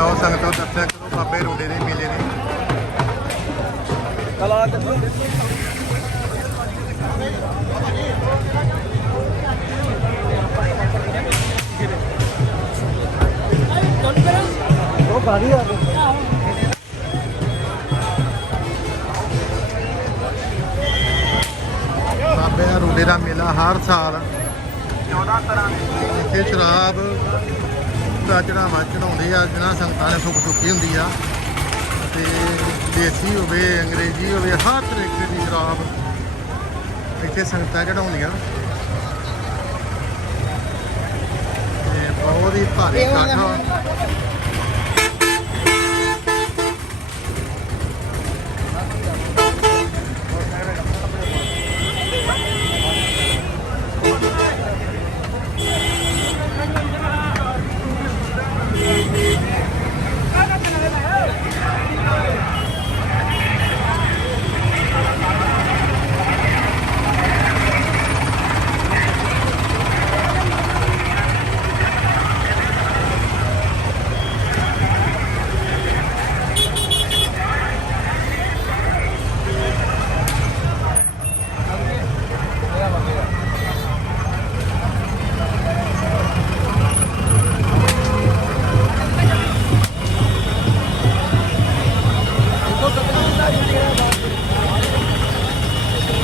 ਲਓ ਸੰਗਤੋ ਦਰਸ਼ਨ ਕਰੋ, ਬਾਬੇ ਰੋਡੇ ਦੇ ਮੇਲੇ ਦੇ। ਕਲਾ ਚੱਲੋ ਉਹ ਗਾੜੀ ਆ ਗਈ ਬਾਬੇ ਦਾ ਰੋਡੇ ਦਾ ਮੇਲਾ ਹਰ ਸਾਲ। 14 ਤਰ੍ਹਾਂ ਦੇ ਇੱਥੇ ਸ਼ਰਾਬ ਦਾ ਚੜਾਵਾ ਚੜਾਉਂਦੇ ਆ ਜਿਹਨਾਂ ਸੰਗਤਾਂ ਨੇ ਸੁੱਖ ਸੁੱਖੀ ਹੁੰਦੀ ਆ। ਤੇ ਦੇਸੀ ਹੋਵੇ ਅੰਗਰੇਜ਼ੀ ਹੋਵੇ ਹਰ ਤਰੀਕੇ ਦੀ ਸ਼ਰਾਬ ਇੱਥੇ ਸੰਗਤਾਂ ਚੜਾਉਂਦੀਆਂ ਤੇ ਬਹੁਤ ਹੀ ਭਾਰੀ ਇਕੱਠ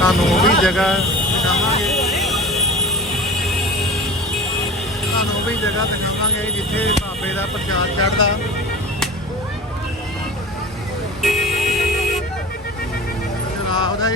ਤੁਹਾਨੂੰ ਉਹ ਵੀ ਜਗ੍ਹਾ ਦਿਖਾਵਾਂਗੇ। ਤੁਹਾਨੂੰ ਉਹ ਵੀ ਜਗ੍ਹਾ ਦਿਖਾਵਾਂਗੇ ਜਿੱਥੇ ਬਾਬੇ ਦਾ ਪ੍ਰਸ਼ਾਦ ਚੜਦਾ ਰਾਹ ਦਾ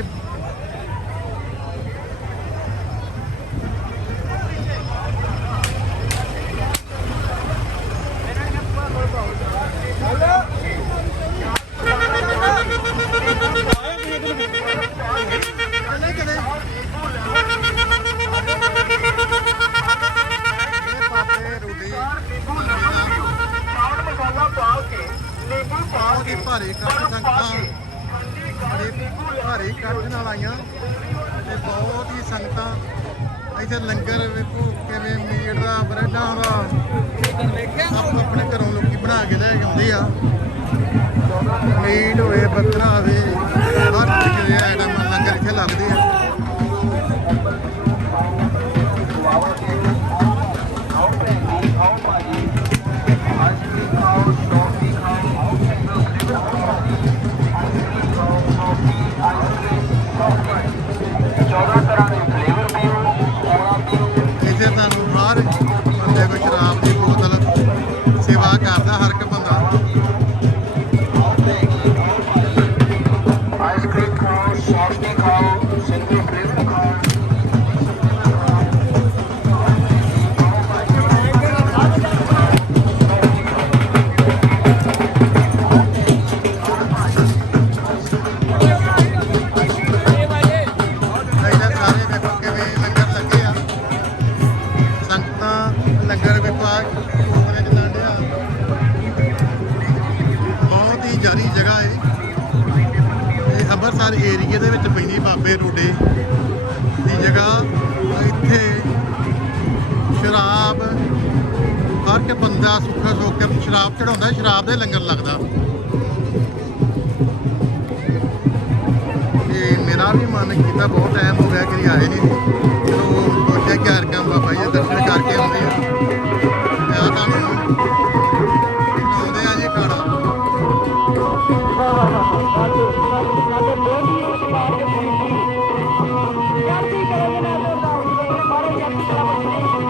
ਹਰ ਬੰਦਾ ਸੁੱਖਾ ਸੁੱਖ ਕੇ ਸ਼ਰਾਬ ਚੜਾਉਂਦਾ, ਸ਼ਰਾਬ ਦੇ ਲੰਗਰ ਲੱਗਦਾ। ਤੇ ਮੇਰਾ ਵੀ ਮਨ ਕੀਤਾ, ਬਹੁਤ ਟਾਈਮ ਹੋ ਗਿਆ ਕਿ ਆਏ ਨਹੀਂ। ਚਲੋ, ਸੋਚਿਆ ਕਿ ਹਰ ਕੰਮ ਬਾਬਾ ਜੀ ਦੇ ਦਰਸ਼ਨ ਕਰਕੇ ਆਉਂਦੇ ਆ। ਆ ਤੁਹਾਨੂੰ ਆਉਂਦੇ ਆ ਜੀ ਖਾਣਾ। ਦੇਖੋ ਕਿਵੇਂ ਗਾਇਕ ਵੀ ਲੱਗੇ ਇੱਥੇ ਕਨੇਡਾ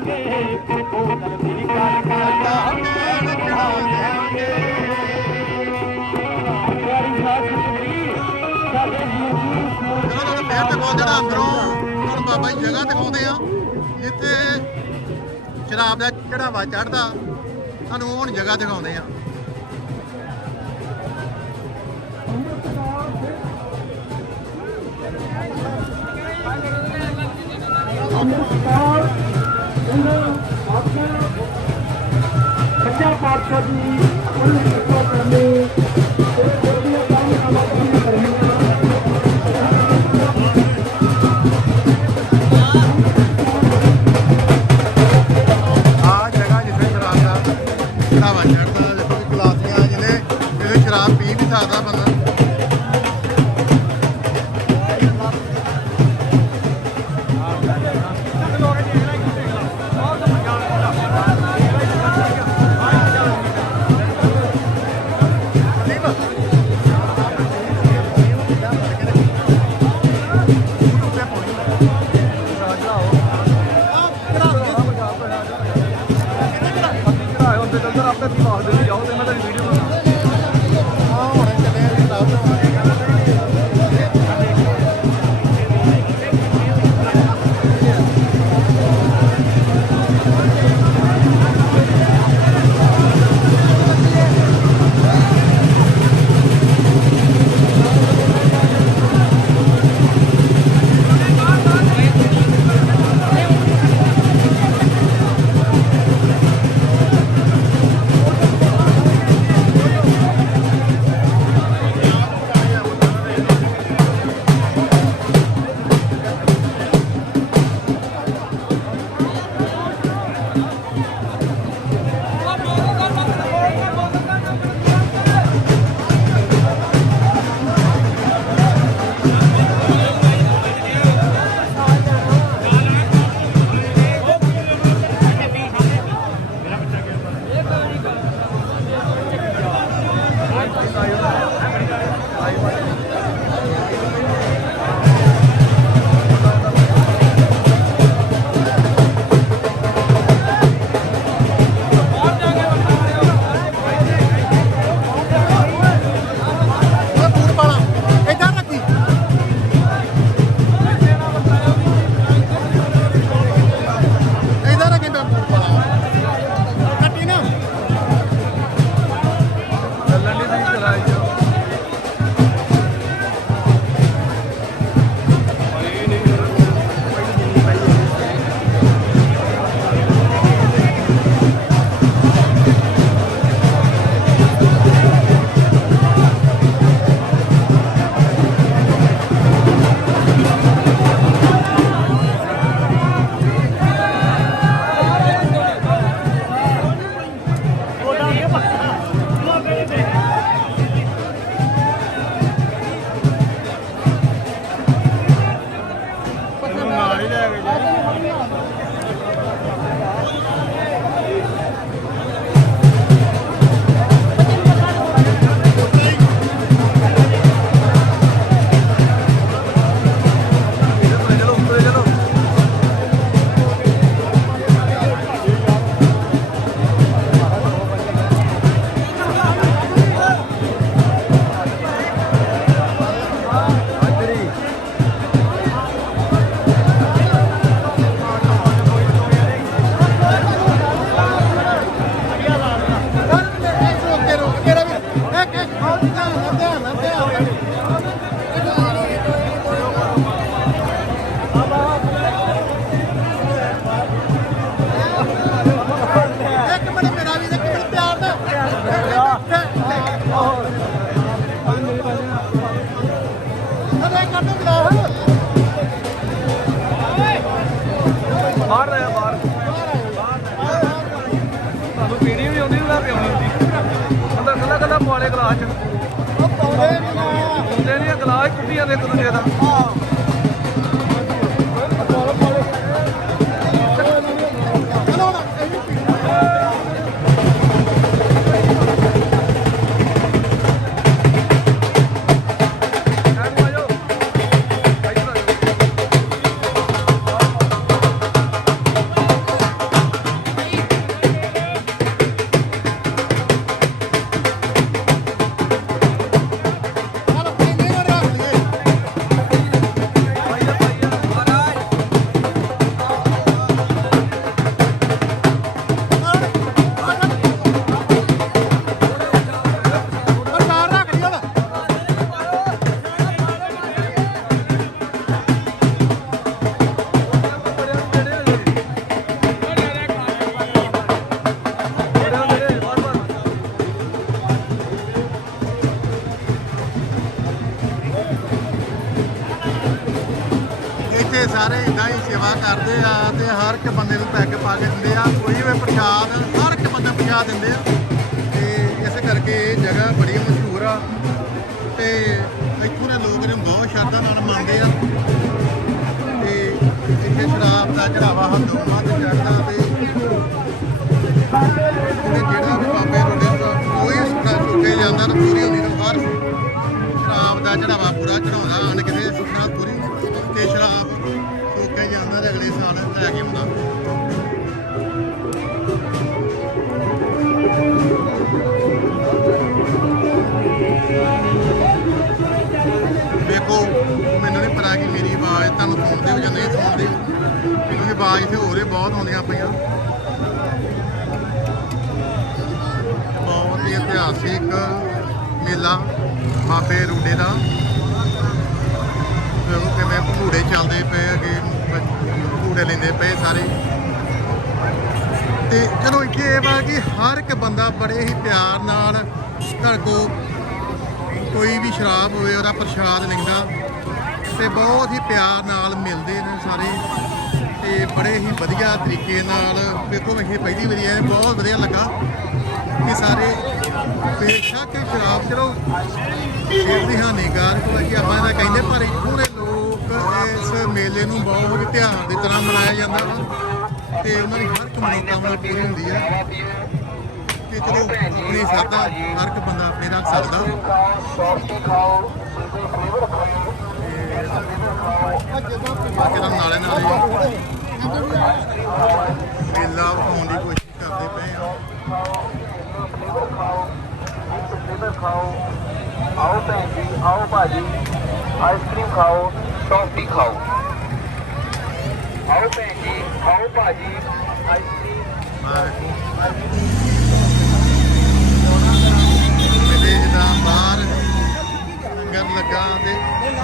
ਦਿਆਂਗੇ। ਤੇ ਪੈਰ ਦਿਖਾਉ ਜਿਹੜਾ ਅੰਦਰੋਂ ਹੁਣ ਬਾਬਾ ਜੀ ਜਗ੍ਹਾ ਦਿਖਾਉਂਦੇ ਆ। ਜਿੱਥੇ ਸ਼ਰਾਬ ਦਾ ਚੜਾਵਾ ਚੜਦਾ ਸਾਨੂੰ ਹੁਣ ਜਗ੍ਹਾ ਦਿਖਾਉਂਦੇ ਆ। ਵਾਲੇ ਗਲਾਸ ਚ। ਉਹ ਪਾਉਂਦੇ ਨਹੀਂ ਆ ਪਾਉਂਦੇ ਗਲਾਸ ਟੁੱਟੀਆਂ ਦੇ ਇੱਕ ਦੂਜੇ ਦਾ। ਹਾਂ ਸਾਰੇ ਇਦਾਂ ਹੀ ਸੇਵਾ ਕਰਦੇ ਆ ਤੇ ਹਰ ਇੱਕ ਬੰਦੇ ਨੂੰ ਪੈਕ ਪਾ ਕੇ ਦਿੰਦੇ ਆ। ਕੋਈ ਵੀ ਪ੍ਰਸ਼ਾਦ, ਹਰ ਇੱਕ ਬੰਦਾ ਪ੍ਰਸ਼ਾਦ ਦਿੰਦੇ ਆ। ਤੇ ਇਸ ਕਰਕੇ ਇਹ ਜਗ੍ਹਾ ਬੜੀ ਮਸ਼ਹੂਰ ਆ। ਤੇ ਇੱਥੋਂ ਦੇ ਲੋਕ ਇਹਨੂੰ ਬਹੁਤ ਸ਼ਰਧਾ ਨਾਲ ਮੰਨਦੇ ਆ। ਤੇ ਇੱਥੇ ਸ਼ਰਾਬ ਦਾ ਚੜਾਵਾ ਹੰਦੂਆਂ ਤੇ ਚੜਦਾ ਤੇ ਤੇ ਜਿਹੜਾ ਵੀ ਬਾਬੇ ਰੋਡੇ ਕੋਈ ਸੁੱਖਾ ਚੁੱਕੇ ਜਾਂਦਾ ਤਾਂ ਪੂਰੀ ਹੁੰਦੀ ਤਾਂ ਹਰ ਸ਼ਰਾਬ ਦਾ ਚੜਾਵਾ ਪੂਰਾ ਚੜਾਉਂਦਾ ਅਗਲੇ ਸਾਲ ਲੈ ਵੇਖੋ ਮੈਨੂੰ ਨਹੀਂ ਪਤਾ ਕਿ ਮੇਰੀ ਆਵਾਜ਼ ਤੁਹਾਨੂੰ ਸੁਣਦੇ ਹੋ ਜਾਂ ਨਹੀਂ ਸੁਣਦੇ। ਕਿਉਂਕਿ ਆਵਾਜ਼ ਤੇ ਹੋਰ ਹੀ ਬਹੁਤ ਆਉਂਦੀਆਂ ਪਈਆਂ। ਬਹੁਤ ਹੀ ਇਤਿਹਾਸਿਕ ਮੇਲਾ ਬਾਬੇ ਰੂਡੇ ਦਾ। ਵੇਖੋ ਕਿਵੇਂ ਭੂੜੇ ਚੱਲਦੇ ਪਏ ਹੈਗੇ ਭੂੜੇ ਲੈਂਦੇ ਪਏ ਸਾਰੇ। ਤੇ ਚਲੋ ਇੱਥੇ ਇਹ ਵਾ ਕਿ ਹਰ ਇੱਕ ਬੰਦਾ ਬੜੇ ਹੀ ਪਿਆਰ ਨਾਲ ਘਰ ਕੋ ਕੋਈ ਵੀ ਸ਼ਰਾਬ ਹੋਵੇ, ਉਹਦਾ ਪ੍ਰਸ਼ਾਦ ਲੈਂਦਾ। ਤੇ ਬਹੁਤ ਹੀ ਪਿਆਰ ਨਾਲ ਮਿਲਦੇ ਨੇ ਸਾਰੇ। ਤੇ ਬੜੇ ਹੀ ਵਧੀਆ ਤਰੀਕੇ ਨਾਲ ਵੇਖੋ ਵੇਖੇ ਪਹਿਲੀ ਵਾਰੀ ਆਏ ਬਹੁਤ ਵਧੀਆ ਲੱਗਾ ਕਿ ਸਾਰੇ ਬੇਸ਼ੱਕ ਸ਼ਰਾਬ, ਚਲੋ ਸਿਹਤ ਦੀ ਹਾਨੀਕਾਰਕ ਹੈ ਆਪਾਂ ਇਹਦਾ ਕਹਿੰਦੇ ਪਰ ਇਸ ਨੂੰ ਬਹੁਤ ਹੀ ਧਿਆਨ ਦੀ ਤਰ੍ਹਾਂ ਮਨਾਇਆ ਜਾਂਦਾ ਤੇ ਉਹਨਾਂ ਦੀ ਹਰ ਇੱਕ ਮਨੋਕਾਮਨਾ ਪੂਰੀ ਹੁੰਦੀ ਹੈ ਕਿ ਚਲੋ, ਆਪਣੀ ਸ਼ਰਧਾ ਹਰ ਇੱਕ ਬੰਦਾ ਆਪਣੇ ਰੱਖ ਸਕਦਾ। ਸੌਫਟੀ ਨਾਲੇ ਨਾਲੇ ਮੇਲਾ ਵਿਖਾਉਣ ਦੀ ਕੋਸ਼ਿਸ਼ ਕਰਦੇ ਪਏ ਆ। ਖਾਓ ਆਓ ਭੈਣ ਜੀ, ਆਓ ਭਾਜੀ ਆਈਸਕ੍ਰੀਮ ਖਾਓ ਸੌਫਟੀ ਖਾਓ। ਆਓ ਭੈਣ ਜੀ, ਆਓ ਭਾਜੀ। ਆਈਸਕ੍ਰੀਮ ਜਿੱਦਾਂ ਬਾਹਰ ਲੰਗਰ ਲੱਗਾ ਤੇ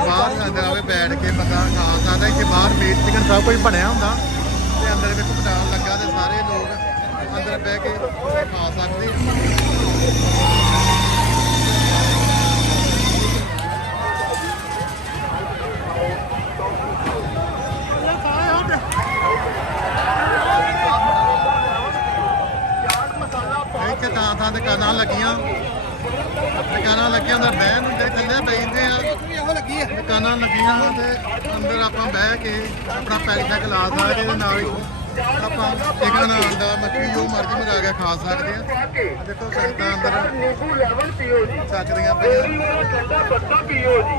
ਬਾਹਰ ਅੰਦਰ ਆਵੇ ਬੈਠ ਕੇ ਬੰਦਾ ਖਾ ਸਕਦਾ। ਕਿ ਬਾਹਰ ਮੀਟ ਚਿਕਨ ਸਭ ਕੁਝ ਬਣਿਆ ਹੁੰਦਾ ਤੇ ਅੰਦਰ ਵਿੱਚ ਪਟਾਲ ਲੱਗਾ ਤੇ ਸਾਰੇ ਲੋਕ ਅੰਦਰ ਬਹਿ ਕੇ ਖਾ ਸਕਦੇ ਆ। ਇੱਥੇ ਤਾਂ ਥਾਂ ਲੱਗੀਆਂ। ਦੁਕਾਨਾਂ ਲੱਗੀਆਂ ਅੰਦਰ ਬਹਿਣ ਨੂੰ ਤੇ ਥੱਲੇ ਬੈਠਦੇ ਆ। ਦੁਕਾਨਾਂ ਲੱਗੀਆਂ ਤੇ ਅੰਦਰ ਆਪਾਂ ਬਹਿ ਕੇ ਆਪਣਾ ਪੈਕ ਸ਼ੈਕ ਲਾ ਸਕਦੇ ਤੇ ਨਾਲ ਹੀ ਆਪਾਂ ਚਿਕਨ ਆਂਦਾ ਮੱਛੀ ਜੋ ਮਰਜ਼ੀ ਮੰਗਾ ਕੇ ਖਾ ਸਕਦੇ ਆ। ਦੇਖੋ ਸੰਗਤਾਂ ਅੰਦਰ ਨਿੰਬੂ ਲੈਮਨ ਪੀਓ ਜੀ ਸੱਚਦੀਆਂ ਪਈਆਂ। ਠੰਡਾ ਬੱਤਾ ਪੀਓ ਜੀ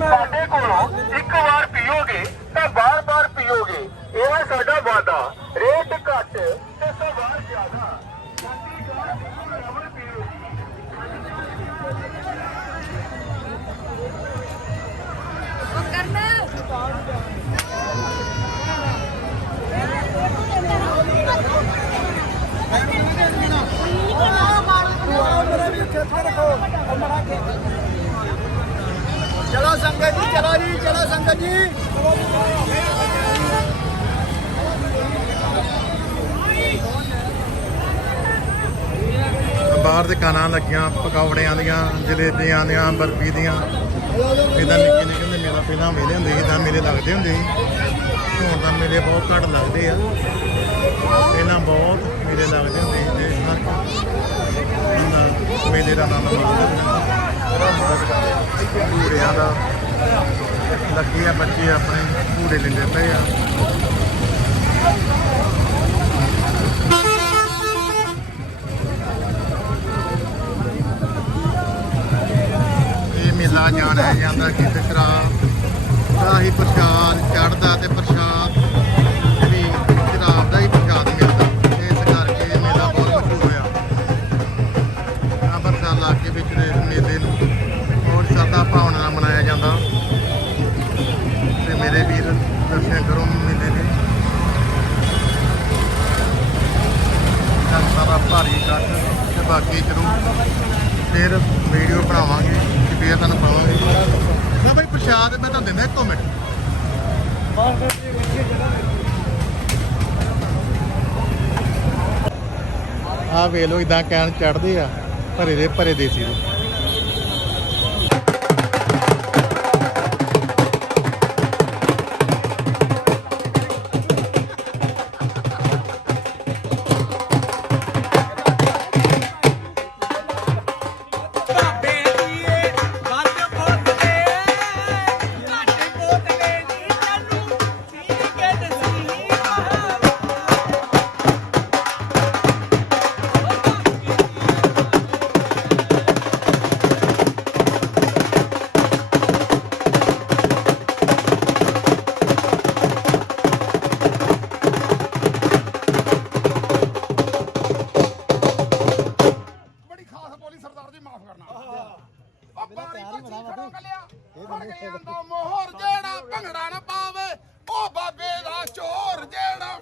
ਸਾਡੇ ਕੋਲੋਂ ਇੱਕ ਵਾਰ ਪੀਓਗੇ ਤਾਂ ਬਾਰ-ਬਾਰ ਪੀਓਗੇ। ਇਹ ਹੈ ਸੰਗਤ ਜੀ, ਚਲੋ ਜੀ, ਚਲੋ ਸੰਗਤ ਜੀ। ਬਾਹਰ ਦੁਕਾਨਾਂ ਲੱਗੀਆਂ, ਪਕੌੜਿਆਂ ਦੀਆਂ, ਜਲੇਬੀਆਂ ਦੀਆਂ, ਬਰਫੀ ਦੀਆਂ। ਇਦਾਂ ਨਿੱਕੇ ਨਿੱਕੇ ਹੁੰਦੇ ਮੇਲਾ ਪਹਿਲਾਂ ਮੇਲੇ ਹੁੰਦੇ ਸੀ ਇਦਾਂ ਮੇਲੇ ਲੱਗਦੇ ਹੁੰਦੇ ਸੀ। ਹੁਣ ਤਾਂ ਮੇਲੇ ਬਹੁਤ ਘੱਟ ਲੱਗਦੇ ਆ। ਪਹਿਲਾਂ ਬਹੁਤ ਮੇਲੇ ਲੱਗਦੇ ਹੁੰਦੇ ਸੀ, ਤੇ ਹਰ ਮੇਲੇ ਦਾ ਨਾਮ ਲੱਗਦਾ ਪੂੜਿਆਂ ਦਾ ਲੱਗੇ ਆ ਬੱਚੇ ਆਪਣੇ ਪੂੜੇ ਲੈਂਦੇ ਪਏ ਆ। ਇਹ ਮੇਲਾ ਜਾਣਿਆ ਜਾਂਦਾ ਕਿ ਦਸਰਾ ਦਾ ਹੀ ਪ੍ਰਸ਼ਾਦ ਚੜਦਾ ਤੇ ਪ੍ਰਸ਼ਾਦ ਭਾਰੀ ਇਕੱਠ ਤੇ ਬਾਕੀ ਚਲੋ ਫਿਰ ਵੀਡੀਓ ਬਣਾਵਾਂਗੇ ਤੇ ਫਿਰ ਤੁਹਾਨੂੰ ਪਾਵਾਂਗੇ ਲਓ ਭਾਈ ਪ੍ਰਸ਼ਾਦ ਮੈਂ ਤੁਹਾਨੂੰ ਦਿੰਦਾ ਇੱਕੋ ਮਿੰਟ। ਆ ਵੇਖ ਲਓ, ਇਦਾਂ ਕਹਿਣ ਚੜਦੇ ਆ, ਭਰੇ ਦੇ ਭਰੇ ਦੇਸੀ ਦੇ ਮਾਫ ਕਰਨਾ। ਖੜੋ ਕੱਲਿਆ ਫੜ ਆਂਦਾ ਮੋਹਰ ਜਿਹੜਾ ਭੰਗੜਾ ਨਾ ਪਾਵੇ ਉਹ ਬਾਬੇ ਦਾ ਚੋਰ ਜਿਹੜਾ